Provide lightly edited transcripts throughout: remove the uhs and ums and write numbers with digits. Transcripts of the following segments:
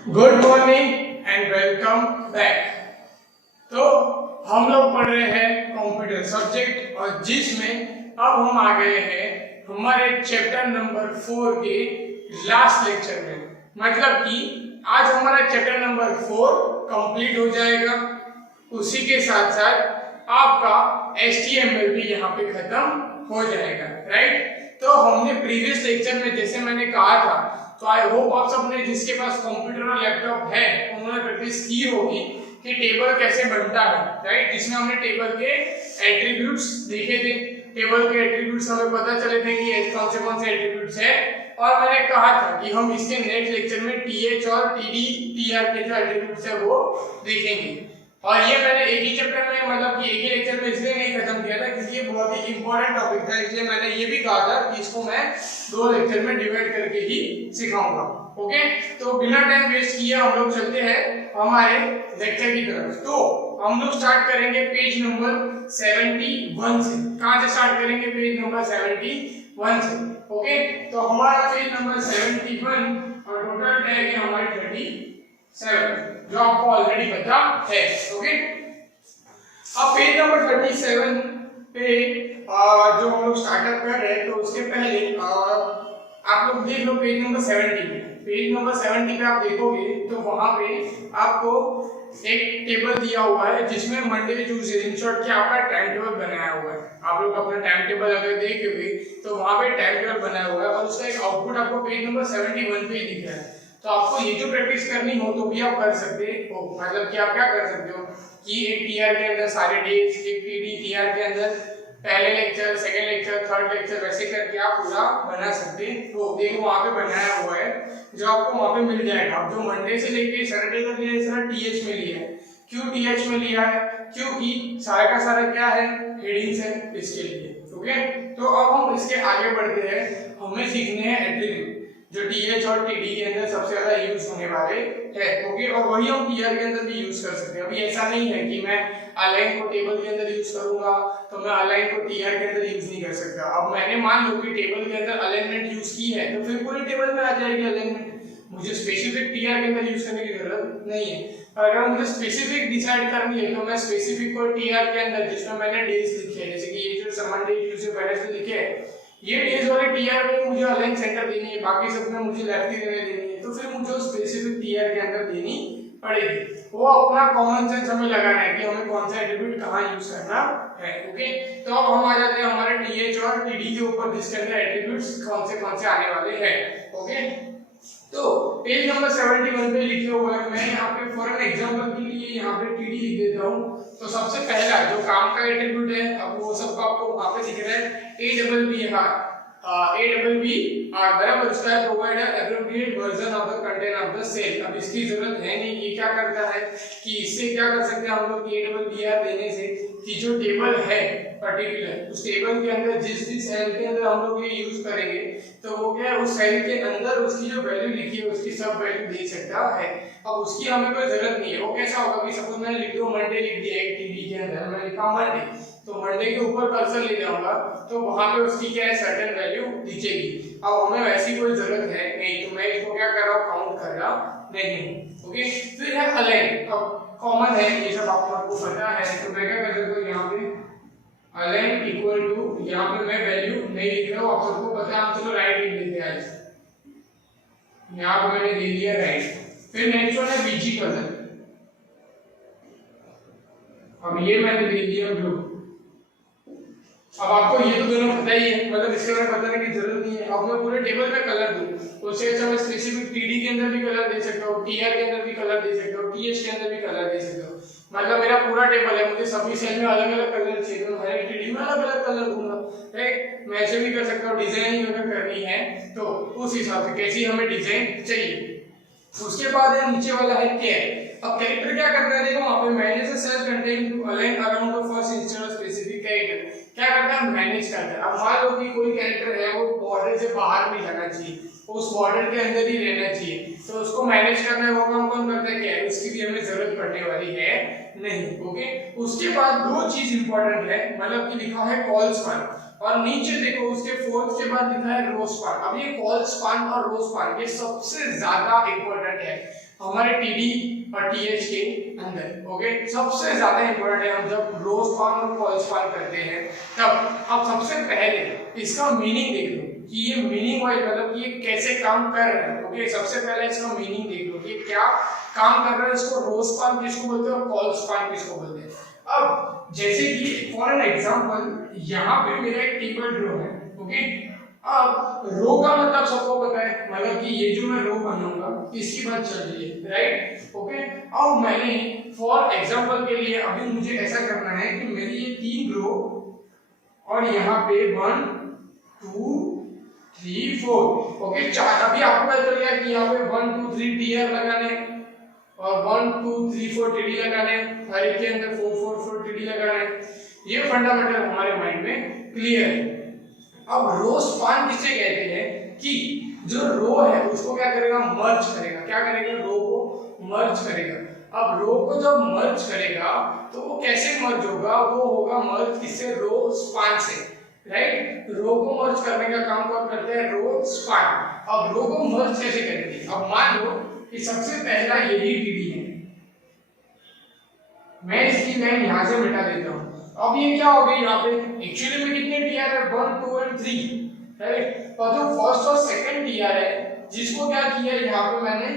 Good morning and welcome back. तो हम लोग पढ़ रहे हैं कंप्यूटर सब्जेक्ट और जिसमें अब हम आ गए हैं हमारे चैप्टर नंबर 4 के लास्ट लेक्चर में। मतलब कि आज हमारा चैप्टर नंबर 4 कंप्लीट हो जाएगा। उसी के साथ साथ आपका HTML भी यहाँ पे खत्म हो जाएगा, राइट। तो हमने प्रीवियस लेक्चर में जैसे मैंने कहा था, तो आई होप आप सब ने जिसके पास कंप्यूटर और लैपटॉप है उन्होंने प्रैक्टिस की होगी कि टेबल कैसे बनता है, राइट। जिसमें हमने टेबल के एट्रीब्यूट्स देखे थे। टेबल के एट्रीब्यूट्स हमें पता चले थे कि कौन से एट्रीब्यूट्स है, और मैंने कहा था कि हम इसके नेक्स्ट लेक्चर में TH और TD TR के जो एट्रीब्यूट्स है वो देखेंगे। और ये मैंने एक ही चैप्टर में, मतलब कि एक ही लेक्चर में इसलिए नहीं खत्म किया था क्योंकि ये बहुत ही इंपॉर्टेंट टॉपिक था, इसलिए मैंने ये भी कहा था कि इसको मैं 2 लेक्चर में डिवाइड करके ही सिखाऊंगा। ओके, तो बिना टाइम वेस्ट किए हम लोग चलते हैं हमारे लेक्चर की तरफ। तो हम लोग स्टार्ट करेंगे पेज नंबर 71 से। कहां से स्टार्ट करेंगे? पेज नंबर 71 से। ओके, तो हमारा पेज नंबर 71 और टोटल टैग है हमारे 37, जो आपको ऑलरेडी पता है। ओके, अब पेज नंबर 37 पे जो हम लोग स्टार्टअप कर रहे हैं, तो उसके पहले आप लोग देख लो पेज नंबर 70 पे। पेज नंबर 70 पे आप देखोगे तो वहां पे आपको एक टेबल दिया हुआ है जिसमें मंडे ट्यूसडे इन शॉर्ट क्या आपका टाइम टेबल बनाया हुआ है। आप लोग अपना टाइम टेबल अगर देखोगे तो वहां पे टाइम टेबल बनाया हुआ है और उसका एक आउटपुट आपको पेज नंबर 71 पे दिख रहा है। तो आपको ये जो प्रैक्टिस करनी हो तो भी आप कर सकते हो। मतलब कि आप क्या कर सकते हो कि एक टीआर के अंदर सारे डेज, एक टीडी टीआर के अंदर पहले lecture, second lecture, third lecture, वैसे करके आप पूरा बना सकते हो। देखो वहां पे बनाया हुआ है जो आपको वहां पे मिल जाएगा। अब जो मंडे से लेके सैटरडे तक ये सारा टीएच में लिया है। क्यों टीएच में लिया है? क्योंकि सारा का सारा क्या है, हेडिंग्स है, इसके लिए। ओके, तो अब हम इसके आगे बढ़ते हैं। हमें सीखने हैं एट्रीब्यूट जो टीएच और टीडी के अंदर सबसे ज्यादा यूज होने वाले हैं। ओके, और वही हम टीआर के अंदर भी यूज कर सकते हैं। अभी ऐसा नहीं है कि मैं अलाइन को टेबल के अंदर यूज करूंगा तो मैं अलाइन को टीआर के अंदर यूज नहीं कर सकता। अब मैंने मान लो कि टेबल के अंदर अलाइनमेंट यूज की है तो फिर पूरे टेबल में आ जाएगी अलाइनमेंट। मुझे स्पेसिफिक टीआर के अंदर यूज करने की जरूरत नहीं है। अगर मुझे स्पेसिफिक डिसाइड करनी है तो मैं स्पेसिफिक को टीआर के अंदर जिसमें मैंने डेज लिखे हैं, जैसे कि ये जो मंडे ट्यूसडे वेडनेसडे लिखे हैं, ये डेज वाले टीआर में मुझे अलाइन सेंटर देनी है, बाकी सब में मुझे लेफ्ट ही रहने देनी है, तो फिर मुझे स्पेसिफिक टीआर के अंदर देनी पड़ेगी। वो अपना कॉमन सेंस हमें लगाना है कि हमें कौन सा एट्रीब्यूट कहां यूज करना है। ओके, तो अब हम आ जाते हैं हमारे टीएच और टीडी के ऊपर जिसके अंदर एट्रीब्यूट्स कौन से आने वाले हैं। ओके, तो पेज नंबर 71 पे लिखे हुए हैं। मैं यहाँ पे फॉर एन एग्जांपल के लिए यहाँ पे टीडी लिख देता हूँ। तो सबसे पहला जो काम का एट्रीब्यूट है, अब वो सब आपको वहां पे दिख रहा है ABBR बराबर, उसका है provide appropriate version of the content of the cell. अब इसकी जरूरत है नहीं। ये क्या करता है कि इससे क्या कर सकते हैं हम लोग ABBR देने से कि जो टेबल है पर्टिकुलर, उस टेबल के अंदर जिस सेल के अंदर हम लोग ये यूज करेंगे तो वो क्या है, उस सेल के अंदर उसकी जो वैल्यू लिखी है उसकी सब वैल्यू दे सकता है। अब उसकी हमें कोई जरूरत नहीं है। वो कैसा होगा कि सपोज मैंने लिख दिया मंडे, लिख दिया एक टीडी के अंदर मैं लिखा मंडे, तो मंडे के ऊपर कर्सर ले जाऊंगा तो वहां पे उसकी क्या है, सर्टेन वैल्यू दिखेगी। अब हमें वैसी कोई जरूरत है नहीं, तो मैं इसको क्या कर रहा हूं, काउंट कर रहा नहीं। ओके, फिर है अलाइन। अब कॉमन है, ये सब आपको पता है, तो मैं क्या कर सकता हूं यहाँ पे अलाइन इक्वल टू, यहाँ पे मैं वैल्यू नहीं लिख रहा हूं, आप सबको पता है, हम चलो राइट लिख देते हैं। यहाँ पे मैंने दे दिया राइट। फिर नेक्स्ट वन है बीजी कलर। अब ये मैंने दे दिया ब्लू। अब आपको ये तो दोनों पता ही है, मतलब इसके बारे में बताने की जरूरत नहीं है। अब मैं पूरे टेबल में कलर दूं तो उससे अच्छा मैं स्पेसिफिक टीडी के अंदर भी कलर दे सकता हूं, टीआर के अंदर भी कलर दे सकता हूं, टीएच के अंदर भी कलर दे सकता हूं। मतलब मेरा पूरा टेबल है, मुझे सभी सेल में अलग-अलग कलर चाहिए तो हर एक टीडी में अलग-अलग कलर दूंगा, राइट। मैं ऐसे भी कर सकता हूं, डिजाइनिंग अगर करनी है तो उस हिसाब से कैसी हमें डिजाइन चाहिए। उसके बाद है नीचे वाला है कैर। अब कैरेक्टर क्या करता है, देखो वहां पे manage the cell content to align around the first instance of specific character. क्या करता है, मैनेज करता है। अब मान लो कि कोई कैरेक्टर है वो बॉर्डर से बाहर नहीं जाना चाहिए, उस बॉर्डर के अंदर ही रहना चाहिए, तो उसको मैनेज करना है, वो काम कौन करता है, क्या है, उसकी भी हमें जरूरत पड़ने वाली है नहीं। ओके, उसके बाद दो चीज इंपॉर्टेंट है, मतलब कि लिखा है कॉल स्पैन और नीचे देखो उसके फोर्थ के बाद लिखा है रो स्पैन। अब ये कॉल स्पैन और रो स्पैन ये सबसे ज्यादा इंपॉर्टेंट है। हमारे टीडी और टीएच के अंदर। ओके, सबसे ज्यादा इंपॉर्टेंट है हम जब रो स्पान और कॉल स्पान करते हैं तब आप सबसे पहले इसका मीनिंग देख लो कि ये मीनिंग वाइज मतलब कि ये कैसे काम कर रहा है। ओके, सबसे पहले इसका मीनिंग देख लो कि क्या काम कर रहा है। इसको रो स्पान किसको बोलते हैं और कॉल स्पान किसको बोलते हैं। अब जैसे कि फॉर एन एग्जांपल यहाँ पे मेरा एक टेबल ड्रॉ है। ओके, अब रो का मतलब सबको पता है, मतलब कि ये जो मैं रो बनाऊंगा इसकी बात चल रही है, राइट। ओके, अब मैंने फॉर एग्जांपल के लिए अभी मुझे ऐसा करना है कि मेरी ये 3 रो और यहाँ पे 1 2 3 4। ओके, चार। अभी आपको पता चल गया कि यहाँ पे 1 2 3 टीआर लगाने और 1 2 3 4 टीडी लगाने, हर एक के अंदर 4 4 4 टीडी लगाने। ये फंडामेंटल हमारे माइंड में क्लियर है। अब रो स्पान किसे कहते हैं कि जो रो है उसको क्या करेगा, मर्ज करेगा। क्या करेगा, रो को मर्ज करेगा। अब रो को जब मर्ज करेगा तो वो कैसे मर्ज होगा, वो होगा मर्ज किससे, रो स्पान से, राइट। रो को मर्ज करने का काम कौन करते हैं, रो स्पान। अब रो को मर्ज कैसे करेंगे, अब मान लो कि सबसे पहला यही टीडी है, मैं इसकी लाइन यहां से मिटा देता हूं। अब ये क्या हो गई, यहाँ पे एक्चुअली में कितने टीआर है, 1 2 और 3, राइट। और जो फर्स्ट और सेकंड टीआर है जिसको क्या किया यहाँ पे मैंने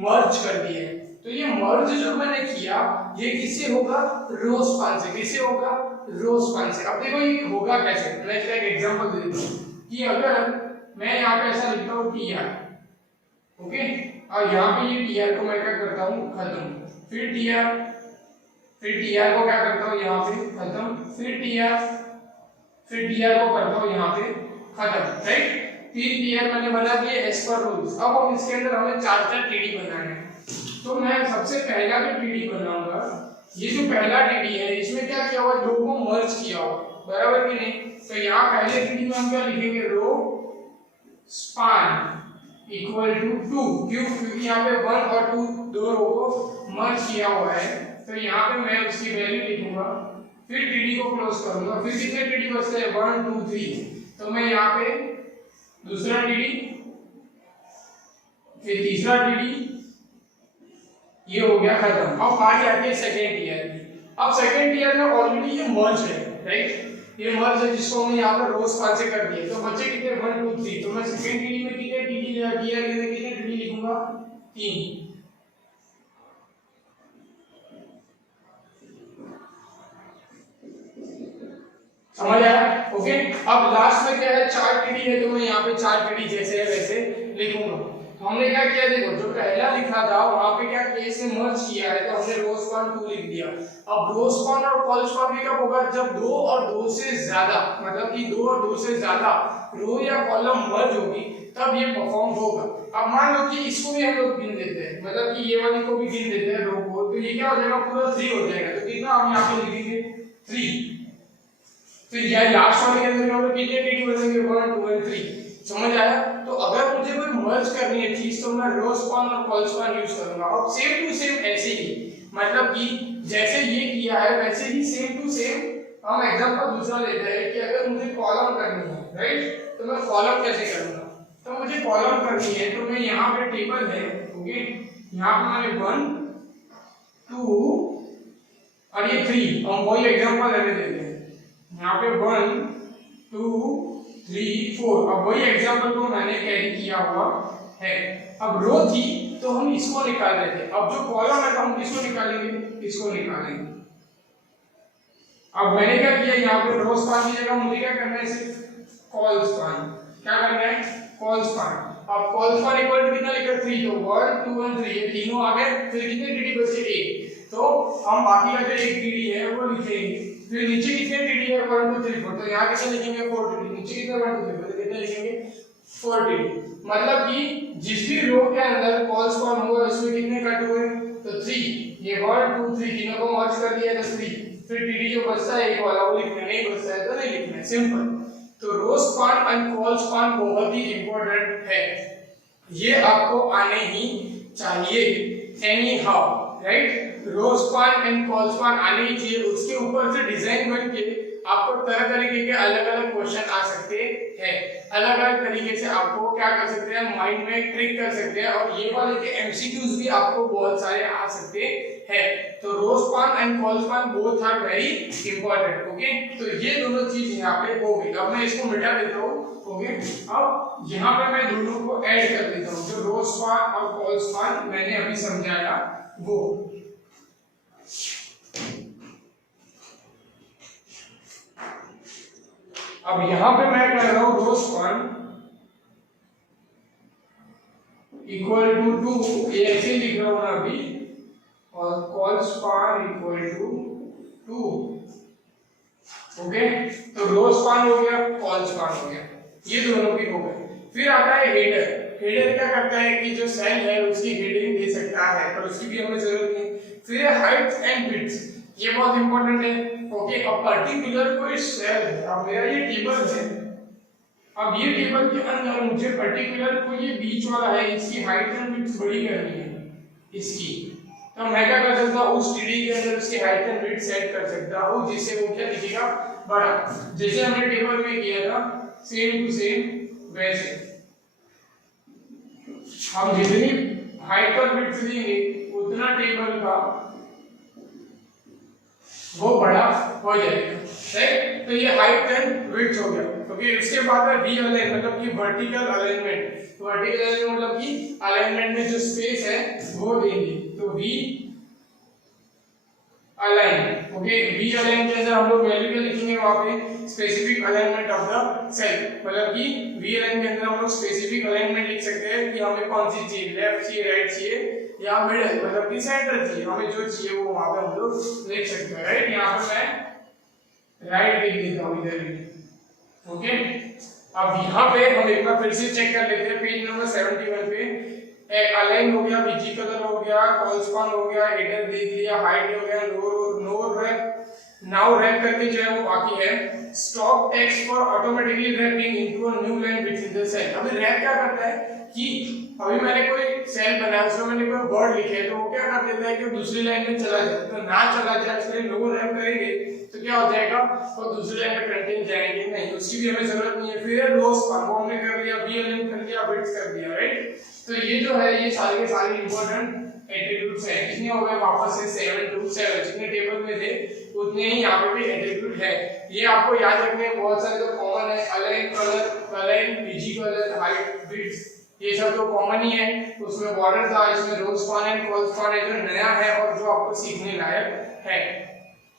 मर्ज कर दिया है। तो ये मर्ज जो मैंने किया ये किससे होगा, रो स्पान से। किससे होगा, रो स्पान से। अब देखो ये होगा कैसे, मैं इसका एक एग्जांपल दे देता हूं कि अगर मैं यहाँ पे ऐसा लिखता हूँ टीआर, ओके, और यहाँ पे ये टीआर को मैं क्या करता हूँ, खत्म, फिर टीआर को क्या करता हूँ यहाँ पे खत्म, फिर टीआर को करता हूँ यहाँ पे खत्म, राइट। 3 टीआर मैंने बना दिए एज पर रूल्स। अब हम इसके अंदर हमें 4 टीडी बनाने हैं। तो मैं सबसे पहला जो टीडी बनाऊंगा, ये जो पहला टीडी है इसमें क्या किया हुआ, रो को मर्ज किया हुआ, बराबर कि नहीं। तो यहाँ पहले टीडी में हम क्या लिखेंगे, रो स्पान इक्वल टू 2, क्योंकि यहाँ पे 1 और 2 दो रो को मर्ज किया हुआ है। तो यहाँ पे मैं उसकी वैल्यू लिखूंगा, फिर टीडी को क्लोज करूंगा। फिर कितने टीडी बचते हैं, 1 2 3। तो मैं यहाँ पे दूसरा टीडी, फिर तीसरा टीडी, ये हो गया खत्म। अब बारी आती है सेकेंड टीयर की। अब सेकेंड टीयर में ऑलरेडी ये मर्ज है, राइट। ये मर्ज है जिसको हमने यहाँ पर रो स्पान से कर दिया। तो बच्चे कितने, 1 2 3। तो मैं सेकेंड टीडी में कितने टीडी टीयर में कितने टीडी लिखूंगा, 3। समझ आया, ओके। अब लास्ट में क्या है, 4 टीडी है, तो मैं यहाँ पे 4 टीडी जैसे है वैसे लिखूंगा। हमने क्या किया, देखो जो पहला लिखा था वहां पे क्या किया, इसे मर्ज किया है, तो हमने रो स्पान 2 लिख दिया। अब रो स्पान और कॉल स्पान कब होगा, जब 2 और 2 से ज्यादा, मतलब कि 2 और 2 से ज्यादा रो या कॉलम मर्ज होगी तब ये परफॉर्म होगा। अब मान लो कि इसको भी हम लोग गिन देते हैं, मतलब कि ये वाली को भी गिन देते हैं रो को, तो ये क्या हो जाएगा, पूरा 3 हो जाएगा। तो कितना हम यहाँ पे लिखेंगे, 3। तो ये लास्ट वाले के अंदर हम लोग कितने टीडी बनेंगे, 1 2 और 3। समझ आया। तो अगर मुझे कोई मर्ज करनी है चीज तो मैं रो स्पान और कॉल स्पान यूज करूंगा। अब सेम टू सेम ऐसे ही, मतलब कि जैसे ये किया है वैसे ही सेम टू सेम हम एग्जांपल दूसरा लेते हैं कि अगर मुझे कॉलम करनी है, राइट, तो मैं कॉलम कैसे करूंगा। तो मुझे कॉलम करनी है तो मैं यहाँ पे टेबल है, ओके, यहाँ पे मैंने 1 2 और ये 3, हम वही एग्जांपल लेने देते हैं। यहाँ पे 1 2 3 4, अब वही एग्जांपल को मैंने कैरी किया हुआ है। अब रो थी तो हम इसको निकाल रहे थे, अब जो कॉलम है तो हम किसको निकालेंगे, इसको निकालेंगे। अब मैंने क्या किया, यहाँ पे रो स्पान की जगह मुझे क्या करना है, सिर्फ कॉल स्पान। क्या करना है, कॉल स्पान। अब कॉल स्पान इक्वल टू कितना लिखा, 3। तो 1 2 और 3 ये तीनों आ गए। फिर कितने टीडी बचे, 1। तो हम बाकी का जो एक टीडी है वो लिखेंगे। फिर नीचे कितने टीडी है, 1 2 3 4। तो यहाँ कितने लिखेंगे, 4 टीडी। नीचे कितने 1 2 3 4, कितने लिखेंगे, 4 टीडी। मतलब कि जिस भी रो के अंदर कॉल स्पान होगा इसमें कितने कट हुए, तो 3। ये 1 2 3 तीनों को मर्ज कर दिया तो 3। फिर टीडी जो बचता है एक वाला वो लिखना, नहीं बचता है तो नहीं लिखना है, सिंपल। तो row span and col span बहुत ही इंपॉर्टेंट है, ये आपको आने ही चाहिए anyhow, right. Row span and col span आने ही चाहिए। उसके ऊपर से डिजाइन बन के आपको तरह तरीके के अलग अलग क्वेश्चन आ सकते हैं। अलग अलग तरीके से आपको क्या कर सकते हैं, माइंड में ट्रिक कर सकते हैं, और ये वाले के एमसीक्यूज भी आपको बहुत सारे आ सकते हैं। तो row span and col span both are very important. Okay, तो ये दोनों चीज यहाँ पे हो गई। अब मैं इसको मिटा देता हूँ। ओके, अब यहाँ पे मैं दोनों को ऐड कर देता हूँ। जो रो स्पान और कॉल स्पान मैंने अभी समझाया वो। अब यहां पे मैं कर रहा हूं रो स्पान इक्वल टू 2, ये ऐसे लिख रहा हूं ना अभी, और col span equal to 2। Okay, तो रो स्पान हो गया, कॉल स्पान हो गया, ये दोनों भी हो गए। फिर आता है हेडर। हेडर क्या करता है कि जो सेल है उसकी हेडिंग दे सकता है, पर उसकी भी हमें जरूरत नहीं। फिर हाइट एंड विड्थ, ये बहुत इंपॉर्टेंट है। ओके, अब पर्टिकुलर कोई सेल है, अब मेरा ये टेबल है, अब ये टेबल के अंदर मुझे पर्टिकुलर को ये बीच वाला है, इसकी हाइट एंड विड्थ बड़ी करनी है इसकी, तो मैं क्या कर सकता हूँ, उस टीडी के अंदर उसकी हाइट एंड विड्थ सेट कर सकता हूँ, जिससे वो क्या दिखेगा, बड़ा। जैसे हमने टेबल में किया था सेम टू सेम वैसे हम जितनी हाइट और विड्थ देंगे उतना टेबल का वो बड़ा हो जाएगा, राइट। तो ये हाइट एंड विड्थ हो गया। ओके, उसके बाद है वी अलाइन, मतलब कि वर्टिकल अलाइनमेंट। वर्टिकल अलाइनमेंट मतलब कि अलाइनमेंट में जो स्पेस है वो देंगे, तो we align. Okay, we align के अंदर हम लोग वैल्यू क्या लिखेंगे, वहां पे specific alignment of the cell, मतलब कि वी अलाइन के अंदर हम लोग स्पेसिफिक अलाइनमेंट लिख सकते हैं कि हमें कौन सी चाहिए, लेफ्ट चाहिए, राइट चाहिए या मिडिल, मतलब कि सेंटर चाहिए, हमें जो चाहिए वो वहां पे हम लोग लिख सकते हैं, राइट। यहाँ पे मैं राइट लिख देता हूँ इधर भी। ओके, अब यहाँ पे हम एक बार फिर से चेक कर लेते हैं, पेज नंबर 71 पे अलाइन हो गया, बीजी कलर हो गया, कॉल स्पान हो गया, हेडर देख लिया, हाइट हो गया, नो रैप, नाउ रैप करके जो है वो बाकी है stop text for automatically wrapping into a new line within the cell. अभी रैप क्या करता है कि अभी मैंने कोई सेल बनाया, उसमें मैंने कोई वर्ड लिखे है, तो वो क्या कर देता है कि दूसरी लाइन में चला जाए, तो ना चला जाए इसलिए नो रैप करेंगे तो क्या हो जाएगा, वो दूसरी लाइन में कंटेंट जाएंगे नहीं, उसकी भी हमें जरूरत नहीं है। फिर रो स्पान हमने कर लिया, वी अलाइन कर लिया, विड्थ कर दिया, राइट। तो ये जो है ये सारे के सारे इंपॉर्टेंट एट्रिब्यूट्स हैं। कितने हो गए वापस से 7 to 7, जितने टेबल में थे उतने ही यहाँ पे भी एट्रिब्यूट है। ये आपको याद रखने हैं, बहुत सारे जो कॉमन है, align colour, align BG colour, height, width, ये सब तो कॉमन ही है। उसमें बॉर्डर था, इसमें रो स्पान एंड कॉल स्पान है जो नया है और जो आपको सीखने लायक है,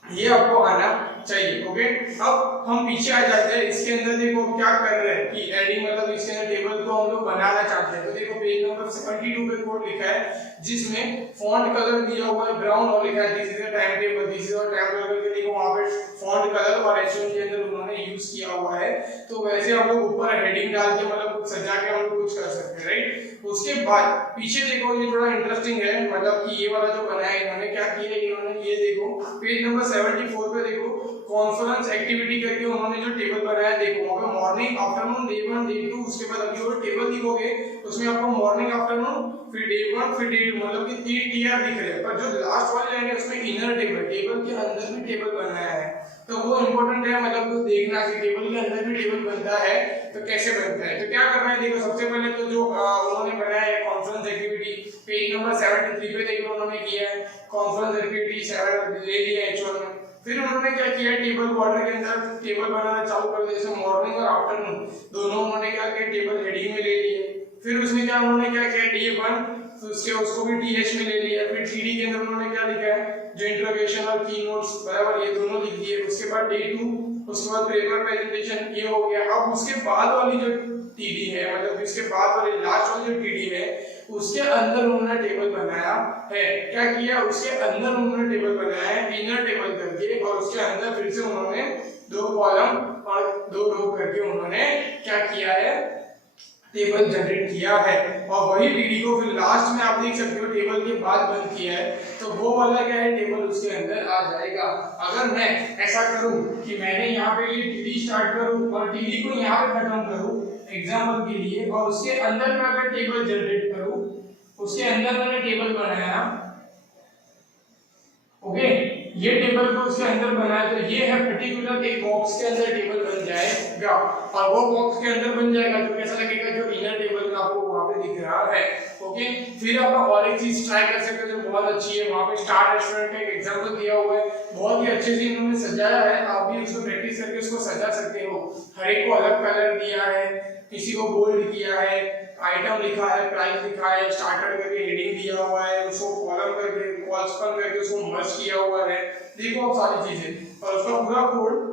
ये आपको आना चाहिए। ओके, अब हम पीछे आ जाते हैं। इसके अंदर देखो क्या कर रहे हैं कि एडिंग, मतलब इसके अंदर टेबल को हम लोग बनाना चाहते हैं। तो देखो पेज नंबर 72 पे कोड लिखा है जिसमें फॉन्ट कलर दिया हुआ है ब्राउन और लिखा है this is the time table, this is the time table के लिए वहां पे फॉन्ट कलर और एचओएम के अंदर उन्होंने यूज किया हुआ है। तो वैसे हम लोग ऊपर हेडिंग डाल के मतलब कुछ सजा के हम लोग कुछ कर सकते हैं, राइट। उसके बाद पीछे देखो, ये थोड़ा इंटरेस्टिंग है, मतलब कि ये वाला जो बनाया है इन्होंने क्या किया है, इन्होंने ये देखो पेज नंबर 74 पे देखो कॉन्फ्रेंस एक्टिविटी करके उन्होंने जो टेबल बनाया, देखो वहां पे मॉर्निंग, आफ्टरनून, डे 1, डे 2, उसके बाद अभी वो टेबल दिखोगे उसमें आपको मॉर्निंग, आफ्टरनून, फिर डे 1, फिर डे 2, मतलब कि 3 टीआर दिख रहे हैं। पर जो लास्ट वाली लाइन है उसमें इनर टेबल, टेबल के अंदर भी टेबल बनाया है, तो वो इंपॉर्टेंट है, मतलब तो देखना कि टेबल के अंदर भी टेबल बनता है तो कैसे बनता है। तो क्या करना है, देखो सबसे पहले तो जो उन्होंने बनाया है कॉन्फ्रेंस एक्टिविटी, पेज नंबर 73 पे देखो उन्होंने किया है कॉन्फ्रेंस एक्टिविटी 7 ले लिया एच1 में। फिर उन्होंने क्या किया, टेबल बॉर्डर के अंदर टेबल बनाना चालू कर दिया, जैसे मॉर्निंग और आफ्टरनून दोनों उन्होंने क्या किया, टेबल हेडिंग में ले लिए। फिर उसमें क्या उन्होंने क्या किया, डे 1 तो उसको भी टीएच में ले लिया। फिर टीडी के अंदर उन्होंने क्या लिखा है, जो इंट्रोगेशन और की नोट्स बराबर ये दोनों लिख दिए। उसके बाद डे 2, उसके बाद पेपर प्रेजेंटेशन, ये हो गया। अब उसके बाद वाली जो टीडी है, मतलब इसके बाद वाली लास्ट वाली जो टीडी है उसके अंदर उन्होंने टेबल बनाया है। क्या किया, उसके अंदर उन्होंने टेबल बनाया है इनर टेबल करके, और उसके अंदर फिर से उन्होंने 2 कॉलम और 2 रो करके उन्होंने क्या किया है, टेबल जनरेट किया है। और वही टीडी को फिर लास्ट में आप देख सकते हो टेबल के बाद बंद किया है, तो वो वाला क्या है, टेबल उसके अंदर आ जाएगा। अगर मैं ऐसा करूं कि मैंने यहाँ पे ये टीडी स्टार्ट करूं और टीडी को यहाँ पे खत्म करूं एग्जांपल के लिए, और उसके अंदर मैं अगर टेबल जनरेट करूं, उसके अंदर मैंने टेबल बनाया, ओके, ये टेबल को उसके अंदर बनाया तो ये है पर्टिकुलर एक बॉक्स के अंदर टेबल बन जाएगा और वो बॉक्स के अंदर बन जाएगा तो कैसा लगेगा जो इनर टेबल में आपको वहां पे दिख रहा है। ओके, फिर आप और एक चीज ट्राई कर सकते हो जो बहुत अच्छी है, वहां पे स्टार रेस्टोरेंट का एक एग्जांपल दिया हुआ है, बहुत ही अच्छे से इन्होंने सजाया है, आप भी उसको प्रैक्टिस करके उसको सजा सकते हो। हर एक को अलग कलर दिया है, किसी को बोल्ड किया है, आइटम लिखा है, प्राइस लिखा है, स्टार्टर करके हेडिंग दिया हुआ है, उसको कॉलम करके कॉलस्पन करके उसको मर्ज किया हुआ है, देखो आप सारी चीजें, और उसका पूरा कोड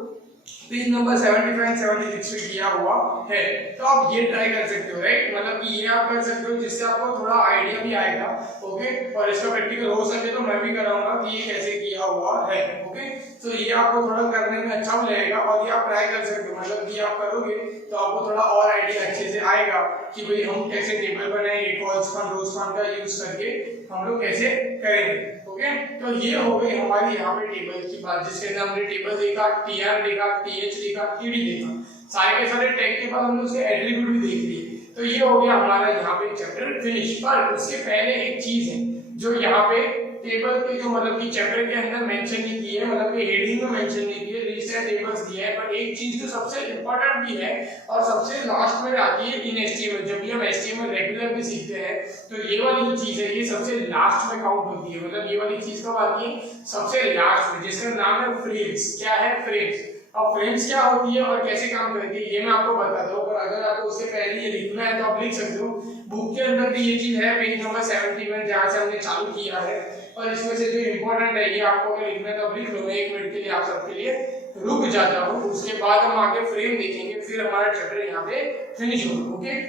पेज नंबर 75 76 पे किया हुआ है। तो आप ये ट्राई कर सकते हो, राइट, मतलब कि ये आप कर सकते हो जिससे आपको थोड़ा आइडिया भी आएगा। ओके, और इसका प्रैक्टिकल हो सके तो मैं भी कराऊंगा कि ये कैसे किया हुआ है। ओके, तो ये आपको थोड़ा करने में अच्छा लगेगा और ये आप ट्राई कर सकते हो, मतलब कि आप करोगे तो आपको थोड़ा और आइडिया अच्छे से आएगा कि भाई हम कैसे टेबल बनाएंगे, कॉलस्पन रोस्पन का यूज करके हम लोग कैसे करेंगे। ओके, तो ये हो गई हमारी यहाँ पे टेबल की बात, जिसके अंदर हमने टेबल देखा, टीआर देखा, टीएच देखा, टीडी देखा, सारे के सारे टैग के बाद हमने उसके एट्रीब्यूट भी देख लिए। तो ये हो गया हमारा यहाँ पे चैप्टर फिनिश। पर उसके पहले एक चीज है जो यहाँ पे टेबल के जो मतलब कि चैप्टर के अंदर मेंशन नहीं की है, मतलब कि हेडिंग में मेंशन नहीं की है, लिस्ट एंड टेबल्स दिया है, पर एक चीज जो सबसे इंपॉर्टेंट भी है और सबसे लास्ट में आती है इन एचटीएमएल। जब भी हम एचटीएमएल रेगुलर भी सीखते हैं तो ये वाली जो चीज है ये सबसे लास्ट में काउंट होती है, मतलब ये वाली चीज कब आती है, सबसे लास्ट में, जिसका नाम है फ्रेम्स। क्या है? फ्रेम्स। अब फ्रेम्स क्या होती है और कैसे काम करती है ये मैं आपको बताता हूँ, पर अगर आपको उसके पहले ये लिखना है तो आप लिख सकते हो। बुक के अंदर भी ये चीज है, पेज नंबर 71 जहाँ से हमने चालू किया है, और इसमें से जो इम्पोर्टेंट है ये आपको अगर लिखना है तो आप लिख लो। मैं 1 मिनट के लिए आप सबके लिए रुक जाता हूँ, उसके बाद हम आगे फ्रेम देखेंगे, फिर हमारा चैप्टर यहाँ पे फिनिश होगा। ओके,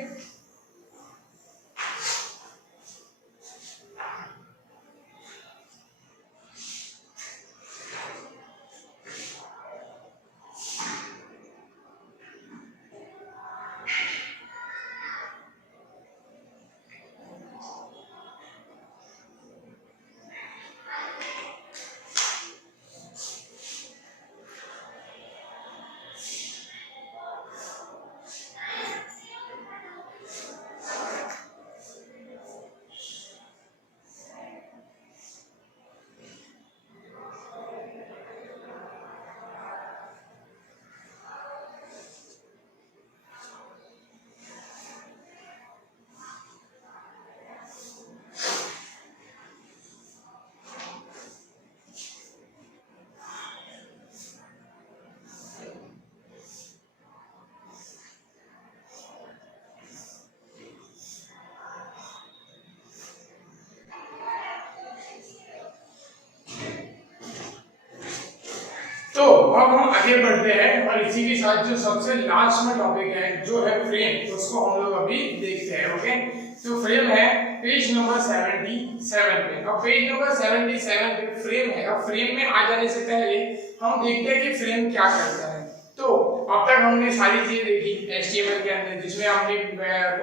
तो अब हम आगे बढ़ते हैं और इसी के साथ जो सबसे लास्ट में टॉपिक है जो है फ्रेम, उसको हम लोग अभी देखते हैं। ओके, तो फ्रेम है पेज नंबर 77 पे। अब पेज नंबर 77 पे फ्रेम है। अब फ्रेम में आ जाने से पहले हम देखते हैं कि फ्रेम क्या करता है। तो अब तक हमने सारी चीजें देखी HTML के अंदर, जिसमें हमने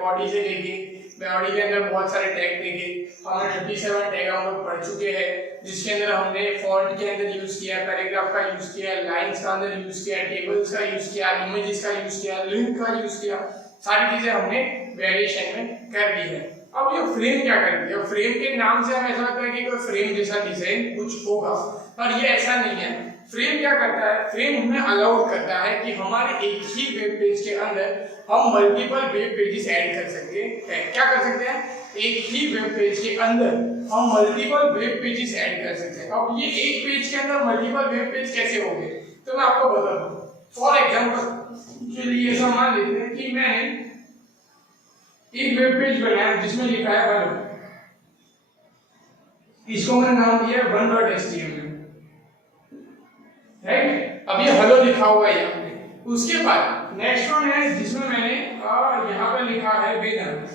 बॉडी से लेके बॉडी के अंदर बहुत सारे टैग देखे, हमने 37 टैग हम लोग पढ़ चुके हैं, जिसके अंदर हमने फॉन्ट के अंदर यूज किया, पैराग्राफ का यूज किया, लाइंस का अंदर यूज किया, टेबल्स का यूज किया, इमेजेस का यूज किया, लिंक का यूज किया, सारी चीजें हमने वेरिएशन में कर दी है। अब ये फ्रेम क्या करती है? फ्रेम के नाम से हमें ऐसा लगता है कि कोई फ्रेम जैसा डिजाइन कुछ होगा, पर ये ऐसा नहीं है। फ्रेम क्या करता है? फ्रेम हमें अलाउ करता है कि हमारे एक ही वेब पेज के अंदर हम मल्टीपल वेब पेजेस ऐड कर सकते हैं। क्या कर सकते हैं? एक ही वेब पेज के अंदर हम मल्टीपल वेब पेजेस ऐड कर सकते हैं। अब ये एक पेज के अंदर मल्टीपल वेब पेज कैसे होंगे तो मैं आपको बता दूं। फॉर एग्जांपल के लिए ऐसा मान लेते हैं कि मैंने एक वेब पेज बनाया जिसमें लिखा है हेलो, इसको मैंने नाम दिया है 1.html, राइट। अब ये हेलो लिखा हुआ है यहाँ पे। उसके बाद नेक्स्ट वन है जिसमें मैंने यहाँ पे लिखा है वेदन,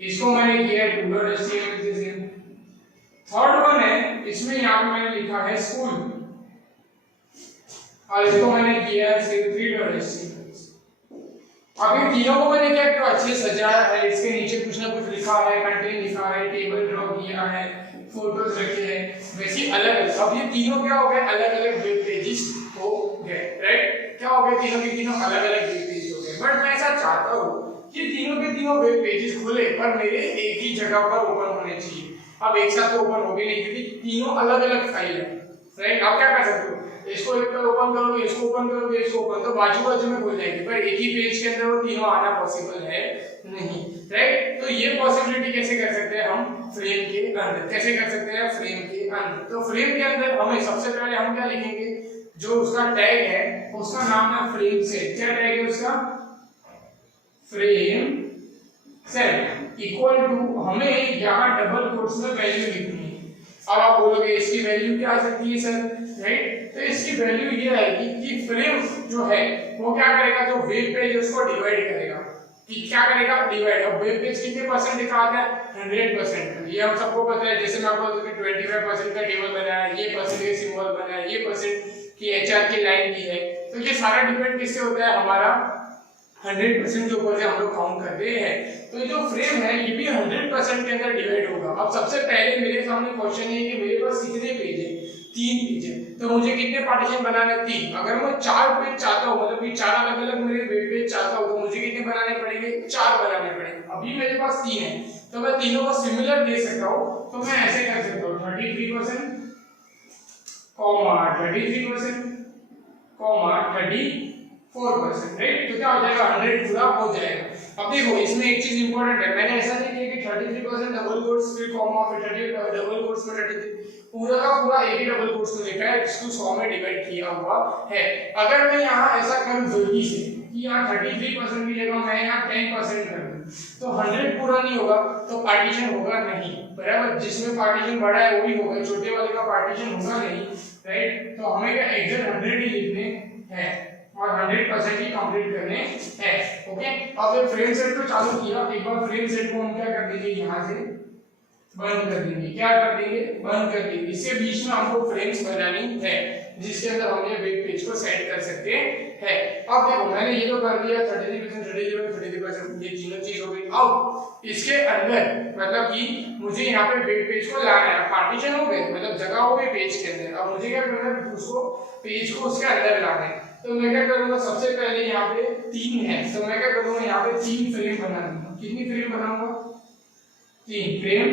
इसको मैंने किया है 2.html से। थर्ड वन है, इसमें यहाँ पे मैंने लिखा है स्कूल और इसको मैंने किया है 3.html। अब ये तीनों को मैंने क्या किया, अच्छे सजाया है, इसके नीचे कुछ ना कुछ लिखा है, कंटेंट लिखा है, टेबल ड्रॉ किया है, फोटोज रखे हैं, वैसे अलग। अब ये तीनों क्या हो गए? अलग अलग वेब पेजेस हो गए, राइट। क्या हो गए? तीनों के तीनों अलग अलग वेब पेज हो गए। बट मैं ऐसा चाहता हूँ कि तीनों के तीनों वेब पेजेस खुले पर मेरे एक ही जगह पर ओपन होने चाहिए। अब एक साथ तो ओपन होगी नहीं क्योंकि तीनों अलग अलग फाइल है, राइट। आप क्या कर सकते हो, इसको एक बार ओपन करोगे, इसको ओपन करोगे, इसको ओपन, तो बाजू बाजू में खुल जाएगी, पर एक ही पेज के अंदर वो तीनों आना पॉसिबल है नहीं, राइट। तो ये पॉसिबिलिटी कैसे कर सकते हैं हम, फ्रेम के अंदर। कैसे कर सकते हैं, फ्रेम के अंदर। तो फ्रेम के अंदर हमें सबसे पहले हम क्या लिखेंगे, जो उसका टैग है उसका नाम है फ्रेम सेट। क्या टैग है उसका, फ्रेम सेट इक्वल टू, हमें यहाँ डबल कोट्स में वैल्यू लिखनी है। अब आप बोलोगे इसकी वैल्यू क्या आ सकती है सर, राइट। तो इसकी वैल्यू ये आएगी कि फ्रेम जो है वो क्या करेगा, जो वेब पेज है उसको डिवाइड करेगा, कि क्या करेगा, डिवाइड। अब वेब पेज कितने परसेंट दिखाता है, 100%। ये हम सबको पता है, जैसे मैं आपको 25% का टेबल बनाया है, ये परसेंटेज सिंबल बनाया है, ये परसेंट की एचआर की लाइन दी है, तो ये सारा डिपेंड किससे होता है, हमारा 100% के ऊपर से हम लोग काउंट करते हैं। तो ये जो फ्रेम है ये भी 100% के अंदर डिवाइड होगा। अब सबसे पहले मेरे सामने क्वेश्चन है कि मेरे पास कितने पेज है, 3 पेज है, तो मुझे कितने पार्टीशन बनाने हैं, 3। अगर मैं 4 पेज चाहता हूँ, मतलब कि 4 अलग अलग मेरे वेब पेज चाहता हूँ, तो मुझे कितने बनाने पड़ेंगे, 4 बनाने पड़ेंगे। अभी मेरे पास 3 है, तो मैं तीनों को सिमिलर दे सकता हूँ, तो मैं ऐसे कर सकता हूँ 33% कॉमा 33% कॉमा 34%, राइट। तो क्या हो जाएगा, 100 पूरा हो जाएगा। अब देखो इसमें एक चीज इंपॉर्टेंट है, मैंने ऐसा नहीं किया कि 33% डबल कोट्स फिर कॉमा फिर 30 डबल कोट्स में 33, पूरा का पूरा एक ही डबल कोट्स में लिखा है, इसको 100 में डिवाइड किया हुआ है। अगर मैं यहाँ ऐसा करूँ जल्दी से कि यहाँ 33% की जगह मैं यहाँ 10% कर दूं, तो 100 पूरा नहीं होगा, तो पार्टीशन होगा नहीं, बराबर। जिसमें पार्टीशन बड़ा है वही होगा, छोटे वाले का पार्टीशन होगा नहीं, राइट। तो हमें क्या एग्जैक्ट 100 ही लिखने हैं और 100% ही कंप्लीट करने हैं, ओके। अब ये फ्रेम सेट को चालू किया, एक बार फ्रेम सेट को हम क्या कर देंगे, यहाँ से बंद कर देंगे। क्या कर देंगे, बंद कर देंगे। इसके बीच में हमको फ्रेम्स बनानी है जिसके अंदर हम ये वेब पेज को सेट कर सकते हैं। अब देखो मैंने ये तो कर दिया 33%, 33%, ये तीनों चीज हो गई। अब इसके अंदर मतलब कि मुझे यहाँ पे वेब पेज को लाना है, पार्टीशन हो गए, मतलब जगह हो गई पेज के अंदर। अब मुझे क्या करना है, उसको पेज को उसके अंदर लाना है। तो मैं क्या करूंगा, सबसे पहले यहाँ पे 3 है, तो मैं क्या करूंगा, यहाँ पे 3 फ्रेम बना दूंगा। कितनी फ्रेम बनाऊंगा, 3 फ्रेम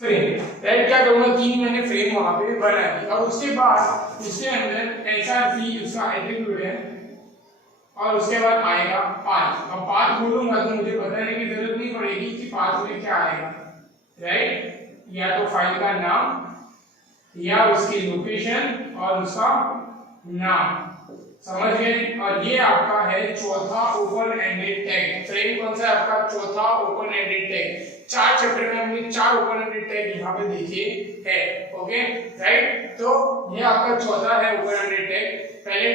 राइट। क्या करूंगा, 3 मैंने फ्रेम वहां पे बना दी, और उसके बाद उसके अंदर एचआरसी उसका एट्रीब्यूट है, और उसके बाद आएगा पाथ। अब पाथ बोलूंगा तो मुझे बताने की जरूरत नहीं पड़ेगी कि पाथ में क्या आएगा, राइट। या तो फाइल का नाम या उसकी लोकेशन और उसका नाम, समझ गए। और ये आपका है चौथा ओपन एंडेड टैग। फ्रेम कौन सा है आपका, चौथा ओपन एंडेड टैग। 4 चैप्टर में हमने 4 ओपन एंडेड टैग यहाँ पे देखे हैं, ओके, राइट। तो ये आपका चौथा है ओपन एंडेड टैग। पहले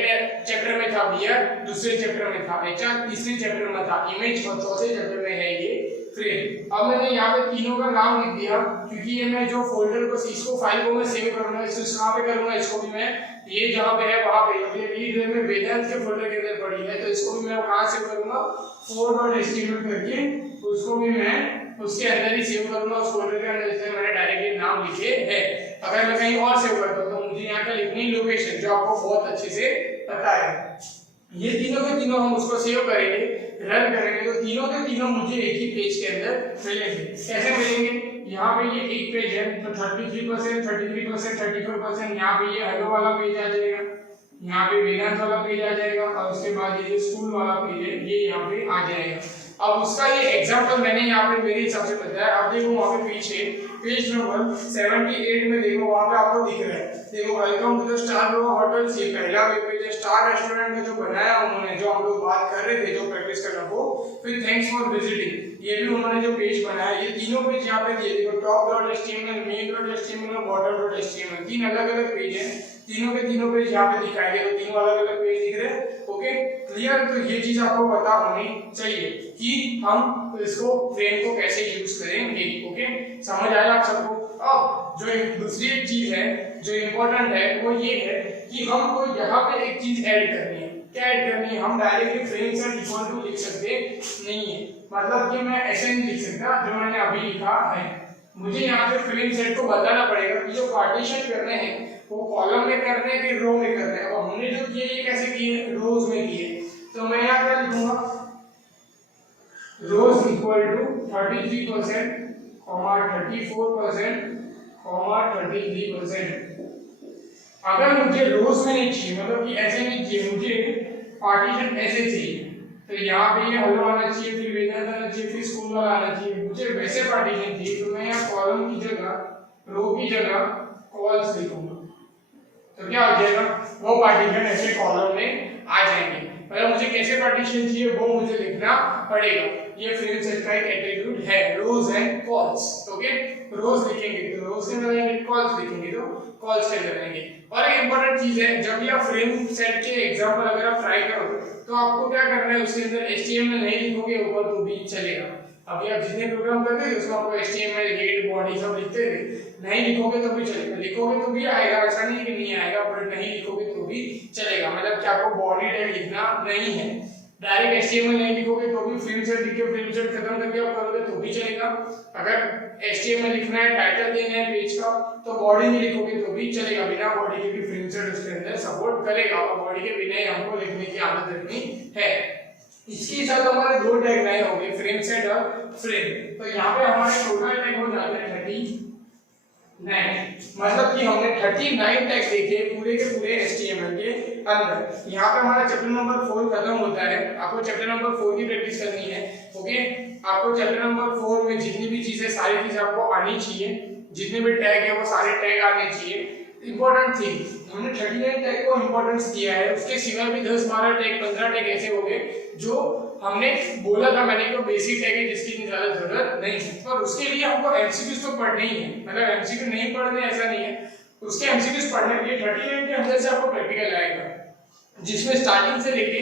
चैप्टर में था बियर, दूसरे चैप्टर में था एचआर, तीसरे चैप्टर में था इमेज, और चौथे चैप्टर में है ये फ्रेम। अब मैंने यहाँ पे तीनों का नाम लिख दिया, क्योंकि ये मैं जो फोल्डर को, इसको फाइल को मैं सेव करूंगा, इसको कहाँ पे करूंगा, इसको भी मैं ये जहाँ पे है वहां पे, ये रीड में वेदांत के फोल्डर के अंदर पड़ी है, तो इसको भी मैं कहाँ सेव करूंगा, 4.html करके उसको भी मैं उसके अंदर ही सेव करूंगा, उस फोल्डर के अंदर जिसमें मैंने डायरेक्टली नाम लिखे हैं। अगर मैं कहीं और सेव करता हूँ तो मुझे यहाँ का लिखनी लोकेशन, जो आपको बहुत अच्छे से पता है। ये तीनों के तीनों हम उसको सेव करेंगे, रन करेंगे, तो तीनों के तीनों मुझे एक ही पेज के अंदर मिलेंगे। कैसे मिलेंगे, यहाँ पे ये एक पेज है तो 33%, 33%, 34%, यहाँ पे ये हेलो वाला पेज आ जाएगा, यहाँ पे वेदांत वाला पेज आ जाएगा, और उसके बाद ये स्कूल वाला पेज है ये यहाँ पे आ जाएगा। अब उसका ये एग्जांपल मैंने यहाँ पे मेरे हिसाब से बताया। अब देखो वहाँ पे पीछे पेज नंबर 78 में देखो, वहाँ पे आपको दिख रहा है, देखो welcome to the star global hotels, ये पहला वेब पेज है। स्टार रेस्टोरेंट में जो बनाया उन्होंने, जो हम लोग बात कर रहे थे, जो प्रैक्टिस करना वो, फिर थैंक्स फॉर विजिटिंग, ये भी उन्होंने जो पेज बनाया, ये तीनों पेज यहाँ पे दिए। देखो top.html, main.html और bottom.html, 3 अलग-अलग पेज हैं, तीनों के तीनों पेज यहाँ पे दिखाए गए, तो तीनों अलग-अलग पेज दिख रहे हैं, ओके, क्लियर। तो ये चीज आपको पता होनी चाहिए कि हम इसको फ्रेम को कैसे यूज करेंगे, ओके, समझ आया आप सबको। अब जो एक दूसरी एक चीज है जो इम्पोर्टेंट है वो ये है कि हमको यहाँ पे एक चीज ऐड करनी है। क्या ऐड करनी है, हम directly frame set equal to लिख सकते नहीं है, मतलब कि मैं ऐसे नहीं लिख सकता जो मैंने अभी लिखा है। मुझे यहाँ पे फ्रेम सेट को बताना पड़ेगा कि जो पार्टीशन करने हैं वो कॉलम में करने हैं कि रो में करने हैं। अब हमने जो किए ये कैसे किए, रोज में किए, तो मैं यहाँ क्या लिखूंगा, रोज इक्वल टू 33%, 34%, 33%। अगर मुझे रोज में नहीं चाहिए, मतलब कि ऐसे नहीं चाहिए, मुझे पार्टीशन ऐसे चाहिए, तो यहाँ पे ये हेलो आना चाहिए, फिर वेदांत आना चाहिए, फिर स्कूल वाला आना चाहिए। मुझे वैसे पार्टीशन चाहिए तो मैं यहाँ कॉलम की जगह, रो की जगह कॉल्स लिखूंगा। तो क्या हो जाएगा, वो पार्टीशन ऐसे कॉलम में आ जाएंगे। मतलब मुझे कैसे पार्टीशन चाहिए वो मुझे लिखना पड़ेगा। ये फ्रेम सेट का एक एट्रीब्यूट है, रोज एंड कॉल्स। ओके, रोज लिखेंगे तो रोज के अंदर रहेंगे, कॉल्स लिखेंगे तो कॉल्स के अंदर रहेंगे। और एक इंपॉर्टेंट चीज है, जब भी आप फ्रेम सेट के एग्जांपल अगर आप ट्राई करो तो आपको क्या करना है, उसके अंदर HTML नहीं लिखोगे ऊपर तो भी चलेगा। अभी आप जितने प्रोग्राम करते थे उसमें आपको HTML, हेड, बॉडी सब लिखते थे, नहीं लिखोगे तो भी चलेगा, लिखोगे तो भी आएगा, ऐसा नहीं है कि नहीं आएगा, पर नहीं लिखोगे तो भी चलेगा। मतलब कि आपको बॉडी टैग लिखना नहीं है, डायरेक्ट HTML नहीं लिखोगे तो भी फ्रेम सेट लिख के फ्रेम सेट खत्म करके आप करोगे तो भी चलेगा। अगर HTML लिखना है, टाइटल देना है पेज का, तो बॉडी नहीं लिखोगे तो भी चलेगा, बिना बॉडी के भी फ्रेम सेट उसके अंदर सपोर्ट करेगा, और बॉडी के बिना ही हमको लिखने की आदत रखनी है। इसके साथ हमारे दो टैग नए हो गए, फ्रेम सेट और फ्रेम। तो यहाँ पे हमारे टोटल टैग हो जाते हैं 39, मतलब कि हमने 39 टैग देखे पूरे के पूरे HTML के अंदर। यहाँ पे हमारा चैप्टर नंबर 4 खत्म होता है। आपको चैप्टर नंबर 4 की प्रैक्टिस करनी है। ओके, आपको चैप्टर नंबर 4 में जितनी भी चीजें, सारी चीजें आपको आनी चाहिए, जितने भी टैग है वो सारे टैग आने चाहिए। इंपॉर्टेंट थिंग, हमने 39 टैग को इंपॉर्टेंस दिया है, उसके सिवाय भी 10-12 टैग, 15 टैग ऐसे हो गए जो हमने बोला था मैंने कि बेसिक टैग है जिसकी इतनी ज्यादा जरूरत नहीं है, पर उसके लिए हमको एमसीक्यूज तो पढ़ने ही है। मतलब एमसीक्यू नहीं पढ़ने ऐसा नहीं है, उसके एमसीक्यूज पढ़ने के लिए 39 के अंदर से आपको प्रैक्टिकल आएगा, जिसमें स्टार्टिंग से लेके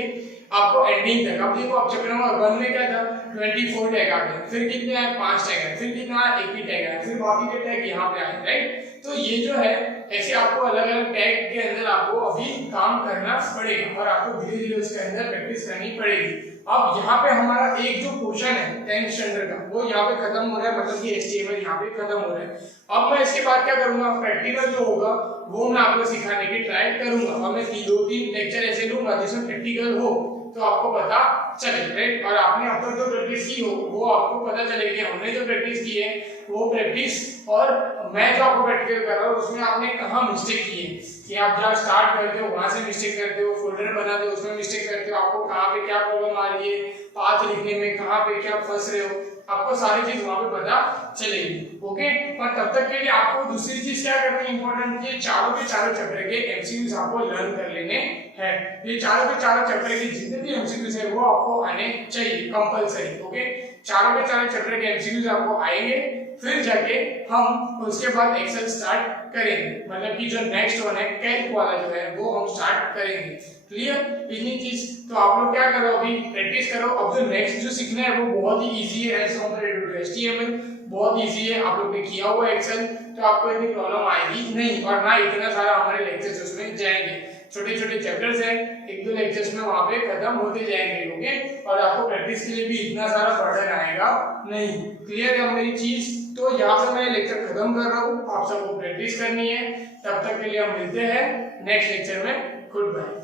आपको एंडिंग तक। अब देखो, आप चैप्टर नंबर 1 में क्या था, 24 टैग आ गए, फिर कितने आए, 5 टैग आए, फिर कितना आया, 1 ही टैग आया, फिर बाकी के टैग यहाँ पे आए, राइट। तो ये जो है ऐसे आपको अलग अलग टैग के अंदर आपको अभी काम करना पड़ेगा, और आपको धीरे धीरे उसके अंदर प्रैक्टिस करनी पड़ेगी। अब यहाँ पे हमारा एक जो पोर्शन है 10th स्टैंडर्ड का, वो यहाँ पे खत्म हो रहा है, मतलब कि HTML यहाँ पे खत्म हो रहा है। अब मैं इसके बाद क्या करूंगा, प्रैक्टिकल जो होगा वो मैं आपको सिखाने की ट्राई करूंगा, और मैं 2-3 लेक्चर ऐसे लूंगा जिसमें प्रैक्टिकल हो, तो आपको पता चले, राइट। और आपने अब तक जो प्रैक्टिस की हो वो आपको पता चलेगी, हमने जो प्रैक्टिस की है वो प्रैक्टिस, और मैं जो आपको प्रैक्टिकल कर रहा हूँ उसमें आपने कहाँ मिस्टेक की है, कि आप जहाँ स्टार्ट करते हो वहां से मिस्टेक करते हो, फोल्डर बनाते हो उसमें मिस्टेक करते हो, आपको कहाँ पे क्या प्रॉब्लम आ रही है, पाथ लिखने में कहाँ पे क्या फंस रहे हो, आपको सारी चीज वहां पे पता चलेगी। ओके, पर तब तक के लिए आपको दूसरी चीज क्या करनी है, इंपॉर्टेंट, ये चारों के चारों चैप्टर के एमसीक्यूज आपको लर्न कर लेने हैं। ये चारों के चारों चैप्टर के जितने भी एमसीक्यूज है वो आपको आने चाहिए कंपलसरी। ओके, चारों के चारों चैप्टर के एमसीक्यूज आपको आएंगे, फिर जाके हम उसके बाद एक्सेल स्टार्ट करेंगे, मतलब कि जो नेक्स्ट वन है कैल्क वाला जो है वो हम स्टार्ट करेंगे। क्लियर, इतनी चीज। तो आप लोग क्या करो, अभी प्रैक्टिस करो। अब जो नेक्स्ट जो सीखना है वो बहुत ही इजी है, एज कंपेयर्ड टू HTML बहुत इजी है, आप लोग ने किया हुआ एक्सेल, तो आपको इतनी प्रॉब्लम आएगी नहीं, और ना इतना सारा हमारे लेक्चर्स उसमें जाएंगे। छोटे छोटे चैप्टर्स हैं, 1-2 लेक्चर्स में वहां पे खत्म होते जाएंगे। ओके, और आपको प्रैक्टिस के लिए भी इतना सारा बर्डन आएगा नहीं। क्लियर है मेरी चीज। तो यहाँ पे मैं लेक्चर खत्म कर रहा हूँ, आप सबको प्रैक्टिस करनी है। तब तक के लिए हम मिलते हैं नेक्स्ट लेक्चर में। Good bye.